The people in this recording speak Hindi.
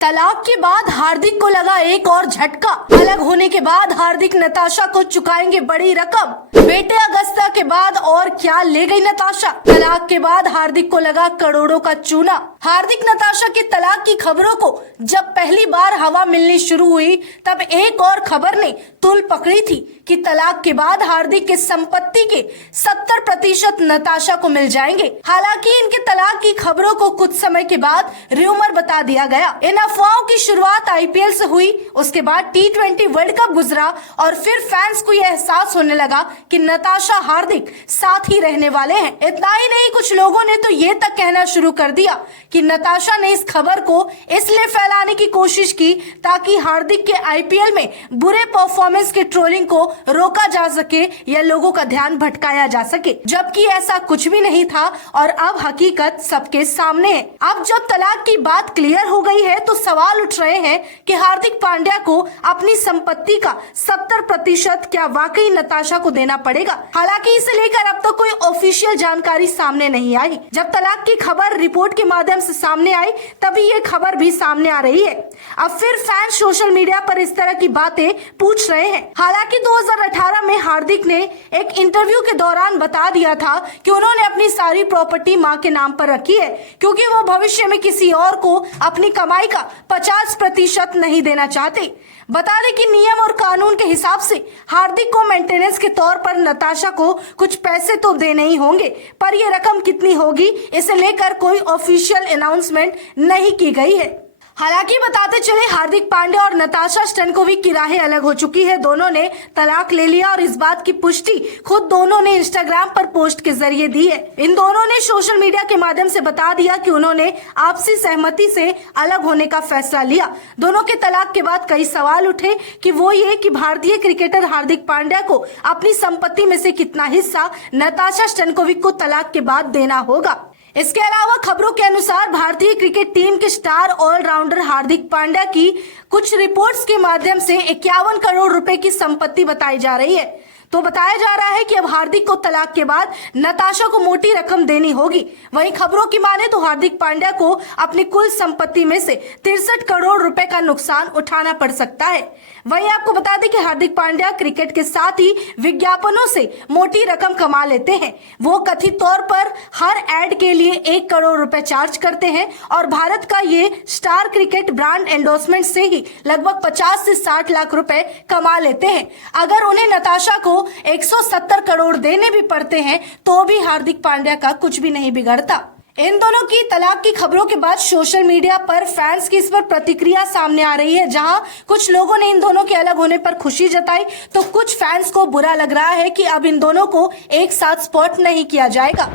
तलाक के बाद हार्दिक को लगा एक और झटका। अलग होने के बाद हार्दिक नताशा को चुकाएंगे बड़ी रकम। बेटे अगस्ता के बाद और क्या ले गई नताशा। तलाक के बाद हार्दिक को लगा करोड़ों का चूना। हार्दिक नताशा के तलाक की खबरों को जब पहली बार हवा मिलनी शुरू हुई तब एक और खबर ने तूल पकड़ी थी कि तलाक के बाद हार्दिक के संपत्ति के 70% नताशा को मिल जाएंगे। हालांकि इनके तलाक की खबरों को कुछ समय के बाद र्यूमर बता दिया गया। इन अफवाहों की शुरुआत आईपीएल से हुई, उसके बाद T20 वर्ल्ड कप गुजरा और फिर फैंस को यह एहसास होने लगा कि नताशा हार्दिक साथ ही रहने वाले हैं। इतना ही नहीं, कुछ लोगों ने तो ये तक कहना शुरू कर दिया कि नताशा ने इस खबर को इसलिए फैलाने की कोशिश की ताकि हार्दिक के आईपीएल में बुरे परफॉर्मेंस के ट्रोलिंग को रोका जा सके या लोगों का ध्यान भटकाया जा सके, जबकि ऐसा कुछ भी नहीं था और अब हकीकत सबके सामने है। अब जब तलाक की बात क्लियर हो गई है तो सवाल उठ रहे हैं कि हार्दिक पांड्या को अपनी संपत्ति का 70% क्या वाकई नताशा को देना पड़ेगा। हालांकि इसे लेकर अब तक कोई ऑफिशियल जानकारी सामने नहीं आई। जब तलाक की खबर रिपोर्ट के माध्यम से सामने आई तभी ये खबर भी सामने आ रही है। अब फिर फैंस सोशल मीडिया पर इस तरह की बातें पूछ रहे हैं। हालांकि 2018 में हार्दिक ने एक इंटरव्यू के दौरान बता दिया था कि उन्होंने अपनी सारी प्रॉपर्टी मां के नाम पर रखी है क्योंकि वो भविष्य में किसी और को अपनी कमाई का 50% नहीं देना चाहते। बता दें कि नियम और कानून के हिसाब से हार्दिक को मेंटेनेंस के तौर पर नताशा को कुछ पैसे तो देने ही होंगे, पर ये रकम कितनी होगी इसे लेकर कोई ऑफिशियल अनाउंसमेंट नहीं की गई है। हालांकि बताते चले हार्दिक पांड्या और नताशा स्टैनकोविक की राहें अलग हो चुकी है। दोनों ने तलाक ले लिया और इस बात की पुष्टि खुद दोनों ने इंस्टाग्राम पर पोस्ट के जरिए दी है। इन दोनों ने सोशल मीडिया के माध्यम से बता दिया कि उन्होंने आपसी सहमति से अलग होने का फैसला लिया। दोनों के तलाक के बाद कई सवाल उठे कि वो ये कि भारतीय क्रिकेटर हार्दिक पांड्या को अपनी संपत्ति में से कितना हिस्सा नताशा स्टैनकोविक को तलाक के बाद देना होगा। इसके अलावा खबरों के अनुसार भारतीय क्रिकेट टीम के स्टार ऑलराउंडर हार्दिक पांड्या की कुछ रिपोर्ट्स के माध्यम से 51 करोड़ रुपए की संपत्ति बताई जा रही है। तो बताया जा रहा है कि अब हार्दिक को तलाक के बाद नताशा को मोटी रकम देनी होगी। वहीं खबरों की माने तो हार्दिक पांड्या को अपनी कुल संपत्ति में से 63 करोड़ रुपए का नुकसान उठाना पड़ सकता है। वहीं आपको बता दें कि हार्दिक पांड्या क्रिकेट के साथ ही विज्ञापनों से मोटी रकम कमा लेते हैं। वो कथित तौर पर हर एड के लिए 1 करोड़ रुपए चार्ज करते हैं और भारत का ये स्टार क्रिकेट ब्रांड एंडोर्समेंट से ही लगभग 50 से 60 लाख रुपए कमा लेते हैं। अगर उन्हें नताशा को 170 करोड़ देने भी पड़ते हैं तो भी हार्दिक पांड्या का कुछ भी नहीं बिगड़ता। इन दोनों की तलाक की खबरों के बाद सोशल मीडिया पर फैंस की इस पर प्रतिक्रिया सामने आ रही है। जहां कुछ लोगों ने इन दोनों के अलग होने पर खुशी जताई तो कुछ फैंस को बुरा लग रहा है कि अब इन दोनों को एक साथ स्पॉट नहीं किया जाएगा।